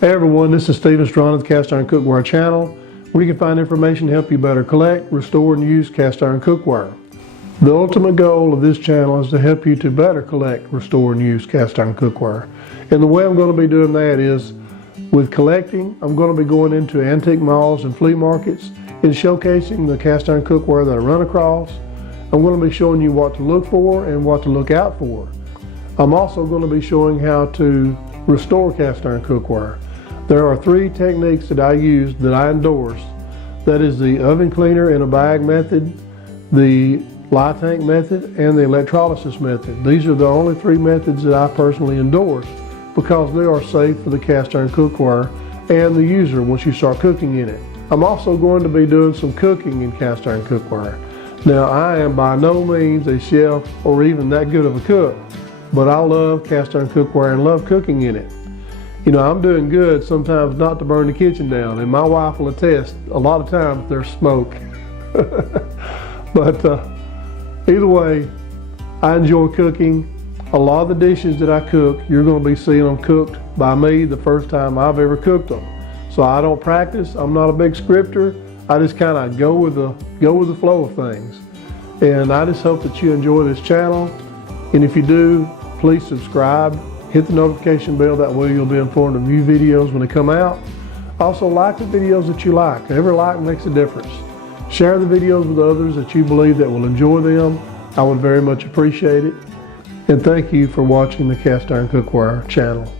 Hey everyone, this is Stephen Strong of the Cast Iron Cookware channel, where you can find information to help you better collect, restore, and use cast iron cookware. The ultimate goal of this channel is to help you to better collect, restore, and use cast iron cookware. And the way I'm going to be doing that is with collecting. I'm going to be going into antique malls and flea markets and showcasing the cast iron cookware that I run across. I'm going to be showing you what to look for and what to look out for. I'm also going to be showing how to restore cast iron cookware. There are 3 techniques that I use that I endorse. That is the oven cleaner in a bag method, the lye tank method, and the electrolysis method. These are the only 3 methods that I personally endorse because they are safe for the cast iron cookware and the user once you start cooking in it. I'm also going to be doing some cooking in cast iron cookware. Now, I am by no means a chef or even that good of a cook, but I love cast iron cookware and love cooking in it. You know, I'm doing good sometimes not to burn the kitchen down, and my wife will attest, a lot of times there's smoke. But either way, I enjoy cooking. A lot of the dishes that I cook, you're going to be seeing them cooked by me the first time I've ever cooked them. So I don't practice. I'm not a big scripter. I just kind of go with the flow of things. And I just hope that you enjoy this channel. And if you do, please subscribe. Hit the notification bell, that way you'll be informed of new videos when they come out. Also, like the videos that you like. Every like makes a difference. Share the videos with others that you believe that will enjoy them. I would very much appreciate it. And thank you for watching the Cast Iron Cookware channel.